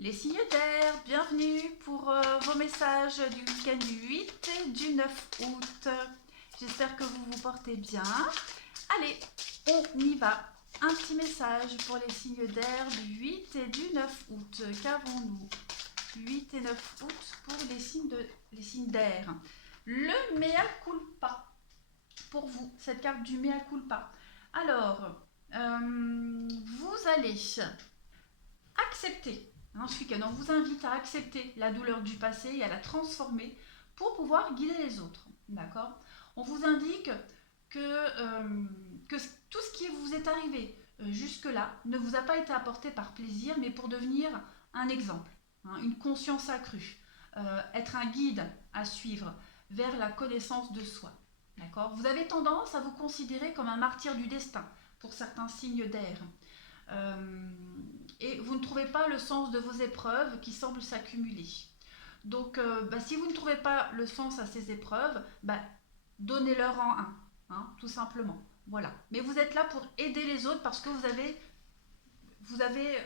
Les signes d'air, bienvenue pour vos messages du week-end du 8 et du 9 août. J'espère que vous vous portez bien. Allez, on y va. Un petit message pour les signes d'air du 8 et du 9 août. Qu'avons-nous? 8 et 9 août pour les signes d'air. Le mea culpa. Pour vous, cette carte du mea culpa. Alors, vous allez accepter. Ce week-end, on vous invite à accepter la douleur du passé et à la transformer pour pouvoir guider les autres. D'accord? On vous indique que tout ce qui vous est arrivé jusque-là ne vous a pas été apporté par plaisir, mais pour devenir un exemple, une conscience accrue, être un guide à suivre vers la connaissance de soi. D'accord? Vous avez tendance à vous considérer comme un martyr du destin pour certains signes d'air. Et vous ne trouvez pas le sens de vos épreuves qui semblent s'accumuler. Donc, si vous ne trouvez pas le sens à ces épreuves, donnez-leur en un, tout simplement. Voilà. Mais vous êtes là pour aider les autres parce que vous avez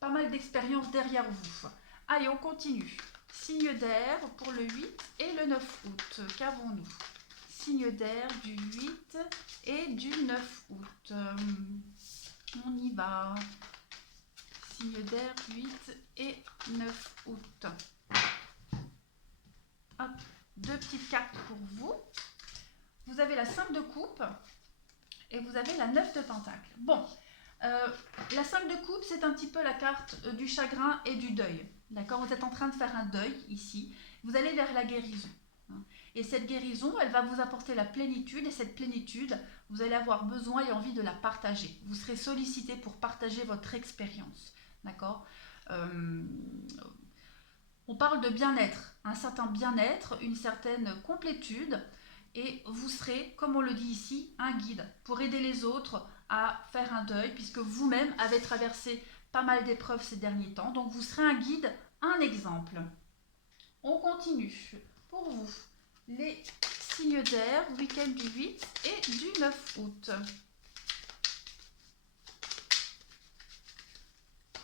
pas mal d'expérience derrière vous. Allez, on continue. Signe d'air pour le 8 et le 9 août. Qu'avons-nous? Signe d'air du 8 et du 9 août. On y va. Signe d'air 8 et 9 août. Hop, deux petites cartes pour vous. Vous avez la 5 de coupe et vous avez la 9 de pentacle. Bon, la 5 de coupe, c'est un petit peu la carte du chagrin et du deuil. D'accord? Vous êtes en train de faire un deuil ici. Vous allez vers la guérison. Et cette guérison, elle va vous apporter la plénitude. Et cette plénitude, vous allez avoir besoin et envie de la partager. Vous serez sollicité pour partager votre expérience. D'accord? On parle de bien-être, un certain bien-être, une certaine complétude. Et vous serez, comme on le dit ici, un guide pour aider les autres à faire un deuil, puisque vous-même avez traversé pas mal d'épreuves ces derniers temps. Donc vous serez un guide, un exemple. On continue. Pour vous, les signes d'air, week-end du 8 et du 9 août.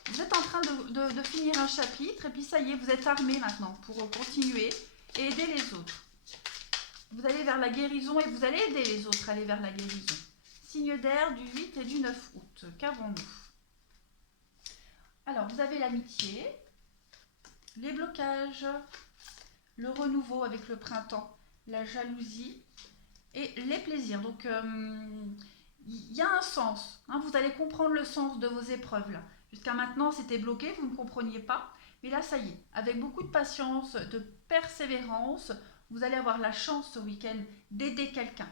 Vous êtes en train de finir un chapitre et puis ça y est, vous êtes armé maintenant pour continuer et aider les autres. Vous allez vers la guérison et vous allez aider les autres à aller vers la guérison. Signe d'air du 8 et du 9 août. Qu'avons-nous? Alors, vous avez l'amitié, les blocages, le renouveau avec le printemps, la jalousie et les plaisirs. Donc, il y a un sens. Vous allez comprendre le sens de vos épreuves là. Jusqu'à maintenant, c'était bloqué, vous ne compreniez pas. Mais là, ça y est, avec beaucoup de patience, de persévérance, vous allez avoir la chance ce week-end d'aider quelqu'un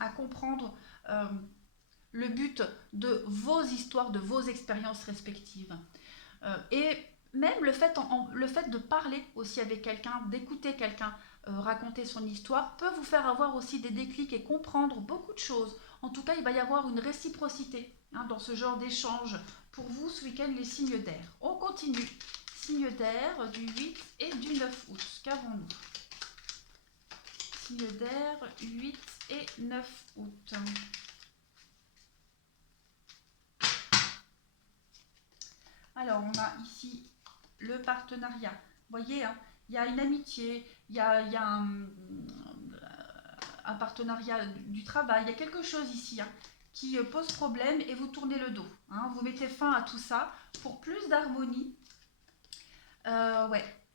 à comprendre le but de vos histoires, de vos expériences respectives. Et même le fait de parler aussi avec quelqu'un, d'écouter quelqu'un raconter son histoire, peut vous faire avoir aussi des déclics et comprendre beaucoup de choses. En tout cas, il va y avoir une réciprocité dans ce genre d'échange. Pour vous, ce week-end, les signes d'air. On continue. Signes d'air du 8 et du 9 août. Qu'avons-nous? Signes d'air 8 et 9 août. Alors, on a ici le partenariat. Vous voyez, il y a une amitié, il y a un partenariat du travail, il y a quelque chose ici qui pose problème et vous tournez le dos. Vous mettez fin à tout ça pour plus d'harmonie.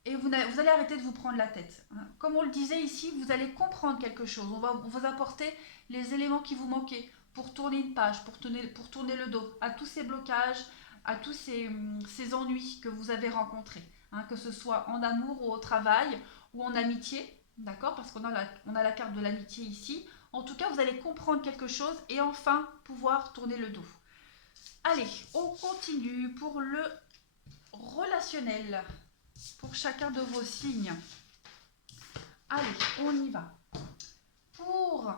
Et vous allez arrêter de vous prendre la tête. Comme on le disait ici, vous allez comprendre quelque chose. On va vous apporter les éléments qui vous manquaient pour tourner une page, pour tourner le dos à tous ces blocages, à tous ces ennuis que vous avez rencontrés. Que ce soit en amour ou au travail ou en amitié. D'accord? Parce qu'on a la carte de l'amitié ici. En tout cas, vous allez comprendre quelque chose et enfin pouvoir tourner le dos. Allez, on continue pour le relationnel. Pour chacun de vos signes. Allez, on y va. Pour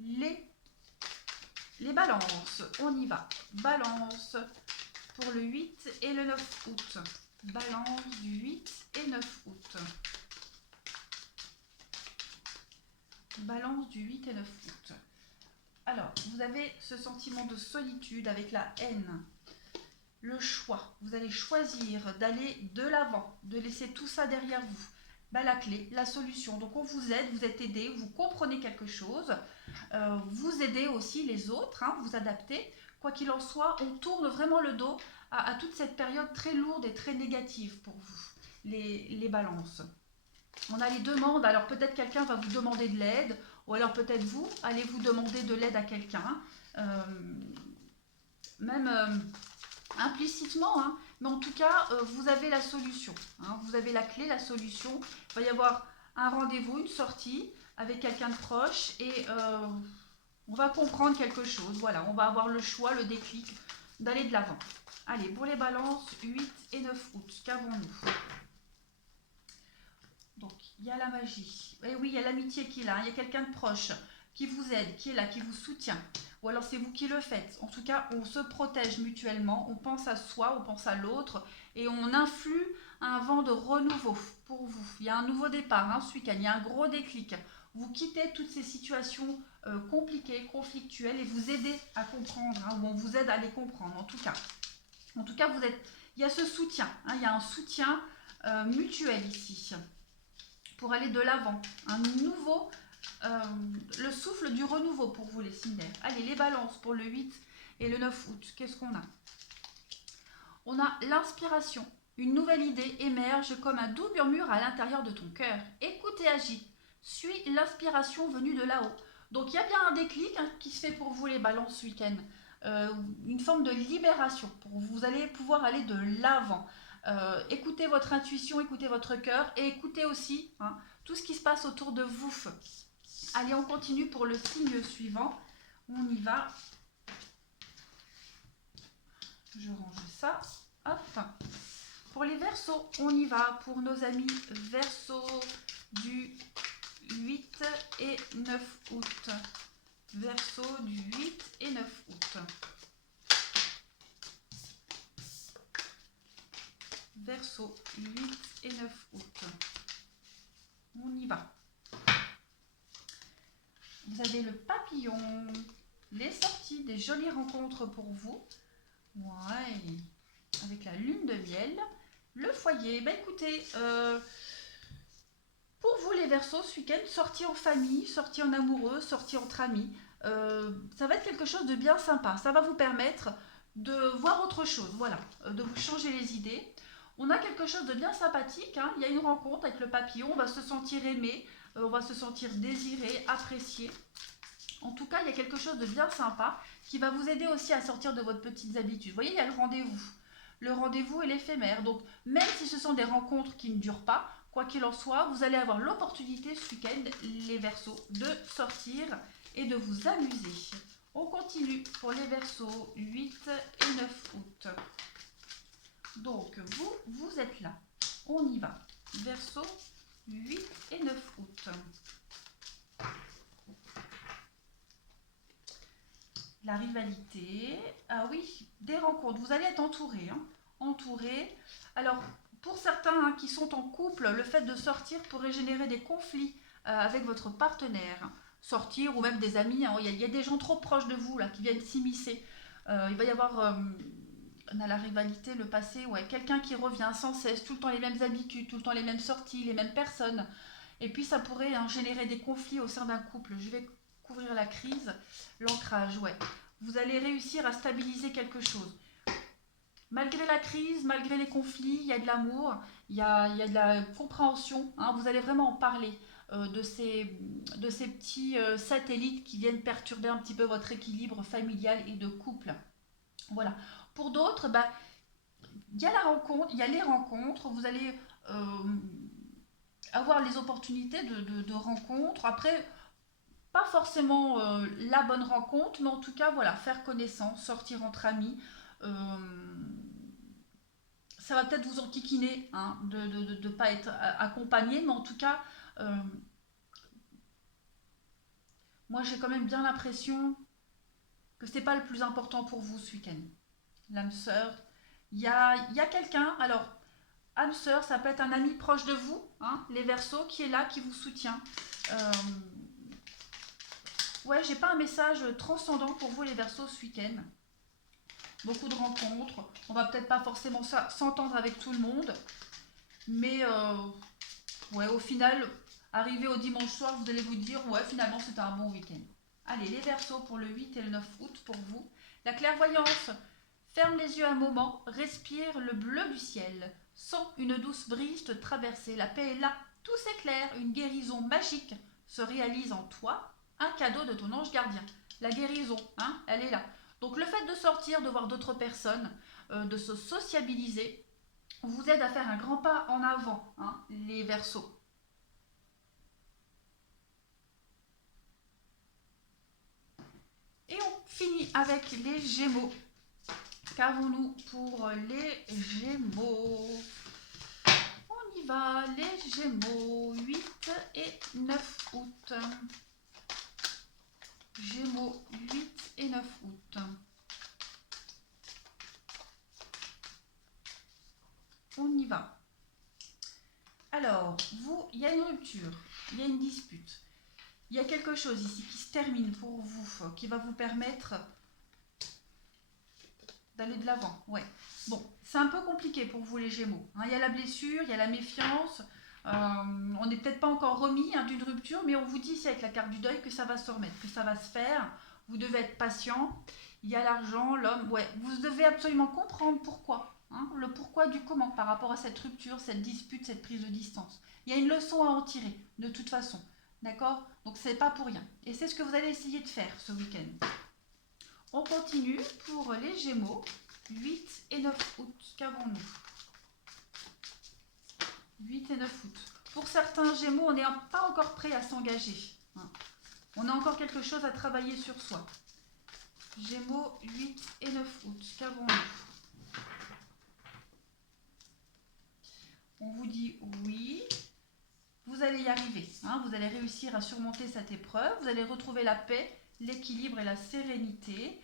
les balances, on y va. Balance pour le 8 et le 9 août. Balance du 8 et 9 août. Balance du 8 et 9 août. Alors, vous avez ce sentiment de solitude avec la haine, le choix. Vous allez choisir d'aller de l'avant, de laisser tout ça derrière vous. Ben, la clé, la solution. Donc on vous aide, vous êtes aidé, vous comprenez quelque chose. Vous aidez aussi les autres, hein, vous adaptez. Quoi qu'il en soit, on tourne vraiment le dos à toute cette période très lourde et très négative pour vous, les balances. On a les demandes, alors peut-être quelqu'un va vous demander de l'aide, ou alors peut-être vous allez vous demander de l'aide à quelqu'un, même implicitement, hein, mais en tout cas, vous avez la solution, hein, vous avez la clé, la solution. Il va y avoir un rendez-vous, une sortie avec quelqu'un de proche et on va comprendre quelque chose. Voilà, on va avoir le choix, le déclic d'aller de l'avant. Allez, pour les balances, 8 et 9 août, qu'avons-nous? Donc, il y a la magie. Et oui, il y a l'amitié qui est là. Il y a quelqu'un de proche qui vous aide, qui est là, qui vous soutient. Ou alors c'est vous qui le faites. En tout cas, on se protège mutuellement. On pense à soi, on pense à l'autre. Et on influe un vent de renouveau pour vous. Il y a un nouveau départ, hein, ce week-end. Il y a un gros déclic. Vous quittez toutes ces situations compliquées, conflictuelles et vous aidez à comprendre, hein, ou on vous aide à les comprendre. En tout cas, vous êtes. Il y a ce soutien. Hein, il y a un soutien mutuel ici. Pour aller de l'avant, un nouveau, le souffle du renouveau pour vous les signes d'air. Allez, les balances pour le 8 et le 9 août, qu'est-ce qu'on a? On a l'inspiration, une nouvelle idée émerge comme un doux murmure à l'intérieur de ton cœur. Écoute et agis, suis l'inspiration venue de là-haut. Donc il y a bien un déclic, hein, qui se fait pour vous les balances ce week-end, une forme de libération, vous allez pouvoir aller de l'avant. Écoutez votre intuition, écoutez votre cœur et écoutez aussi, hein, tout ce qui se passe autour de vous. Allez, on continue pour le signe suivant. On y va. Je range ça. Hop. Pour les Verseaux, on y va pour nos amis Verseaux du 8 et 9 août. Verseaux du 8 et 9 août. Verseau, 8 et 9 août. On y va. Vous avez le papillon, les sorties, des jolies rencontres pour vous. Ouais. Avec la lune de miel. Le foyer, bah écoutez, pour vous les Verseaux, ce week-end, sortie en famille, sortie en amoureux, sortie entre amis. Ça va être quelque chose de bien sympa. Ça va vous permettre de voir autre chose, voilà, de vous changer les idées. On a quelque chose de bien sympathique, hein. Il y a une rencontre avec le papillon, on va se sentir aimé, on va se sentir désiré, apprécié. En tout cas, il y a quelque chose de bien sympa qui va vous aider aussi à sortir de votre petites habitudes. Vous voyez, il y a le rendez-vous. Le rendez-vous est l'éphémère. Donc, même si ce sont des rencontres qui ne durent pas, quoi qu'il en soit, vous allez avoir l'opportunité ce week-end, les Verseaux, de sortir et de vous amuser. On continue pour les Verseaux 8 et 9 août. Donc, vous êtes là. On y va. Verseau, 8 et 9 août. La rivalité. Ah oui, des rencontres. Vous allez être entouré. Hein, entouré. Alors, pour certains, hein, qui sont en couple, le fait de sortir pourrait générer des conflits avec votre partenaire. Sortir ou même des amis. Hein, il y a des gens trop proches de vous là qui viennent s'immiscer. Il va y avoir... on a la rivalité, le passé, ouais, quelqu'un qui revient sans cesse, tout le temps les mêmes habitudes, tout le temps les mêmes sorties, les mêmes personnes. Et puis ça pourrait, hein, générer des conflits au sein d'un couple. Je vais couvrir la crise, l'ancrage, ouais. Vous allez réussir à stabiliser quelque chose. Malgré la crise, malgré les conflits, il y a de l'amour, il y a de la compréhension, hein, vous allez vraiment en parler. De ces petits satellites qui viennent perturber un petit peu votre équilibre familial et de couple. Voilà. Pour d'autres, bah, il y a la rencontre, il y a les rencontres, vous allez avoir les opportunités de rencontres. Après, pas forcément la bonne rencontre, mais en tout cas, voilà, faire connaissance, sortir entre amis. Ça va peut-être vous enquiquiner, hein, de ne pas être accompagné, mais en tout cas, moi j'ai quand même bien l'impression que c'est pas le plus important pour vous ce week-end. L'âme sœur, il y a quelqu'un, alors âme sœur, ça peut être un ami proche de vous, hein, les Verseaux, qui est là, qui vous soutient. Ouais, j'ai pas un message transcendant pour vous les Verseaux ce week-end. beaucoup de rencontres. On va peut-être pas forcément s'entendre avec tout le monde, mais ouais, au final, arrivé au dimanche soir, vous allez vous dire, ouais, finalement, c'était un bon week-end. Allez, les Verseaux pour le 8 et le 9 août pour vous. La clairvoyance, ferme les yeux un moment, respire le bleu du ciel. Sens une douce brise te traverser. La paix est là, tout s'éclaire, une guérison magique se réalise en toi, un cadeau de ton ange gardien. La guérison, hein, elle est là. Donc le fait de sortir, de voir d'autres personnes, de se sociabiliser, vous aide à faire un grand pas en avant, hein, les Verseaux. Et on finit avec les Gémeaux. Qu'avons-nous pour les Gémeaux? On y va, les Gémeaux, 8 et 9 août. Gémeaux, 8 et 9 août. On y va. Alors, vous, il y a une rupture, il y a une dispute. Il y a quelque chose ici qui se termine pour vous, qui va vous permettre d'aller de l'avant. Ouais. Bon, c'est un peu compliqué pour vous les Gémeaux. Hein, il y a la blessure, il y a la méfiance. On n'est peut-être pas encore remis d'une rupture, mais on vous dit ici avec la carte du deuil que ça va se remettre, que ça va se faire. Vous devez être patient. Il y a l'argent, l'homme. Ouais, vous devez absolument comprendre pourquoi. Hein, le pourquoi du comment par rapport à cette rupture, cette dispute, cette prise de distance. Il y a une leçon à en tirer, de toute façon. D'accord? Donc c'est pas pour rien. Et c'est ce que vous allez essayer de faire ce week-end. On continue pour les Gémeaux, 8 et 9 août. Qu'avons-nous? 8 et 9 août. Pour certains Gémeaux, on n'est pas encore prêt à s'engager. On a encore quelque chose à travailler sur soi. Gémeaux, 8 et 9 août. Qu'avons-nous? On vous dit oui. Vous allez y arriver. Vous allez réussir à surmonter cette épreuve. Vous allez retrouver la paix, l'équilibre et la sérénité.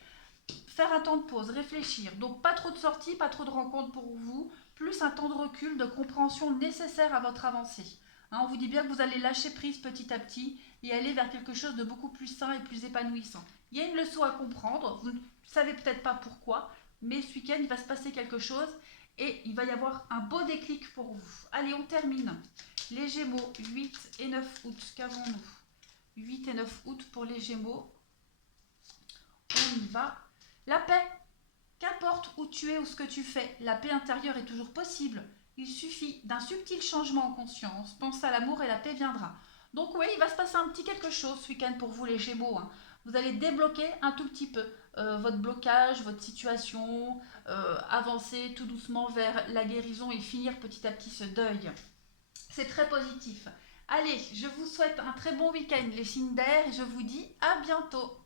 Faire un temps de pause, réfléchir. Donc pas trop de sorties, pas trop de rencontres pour vous, plus un temps de recul, de compréhension nécessaire à votre avancée. On vous dit bien que vous allez lâcher prise petit à petit et aller vers quelque chose de beaucoup plus sain et plus épanouissant. Il y a une leçon à comprendre, vous ne savez peut-être pas pourquoi, mais ce week-end il va se passer quelque chose et il va y avoir un beau déclic pour vous. Allez, on termine. Les Gémeaux, 8 et 9 août, qu'avons-nous? 8 et 9 août pour les Gémeaux. On y va. La paix, qu'importe où tu es ou ce que tu fais, la paix intérieure est toujours possible. Il suffit d'un subtil changement en conscience. Pense à l'amour et la paix viendra. Donc oui, il va se passer un petit quelque chose ce week-end pour vous les Gémeaux. Vous allez débloquer un tout petit peu votre blocage, votre situation, avancer tout doucement vers la guérison et finir petit à petit ce deuil. C'est très positif. Allez, je vous souhaite un très bon week-end les signes d'air et je vous dis à bientôt.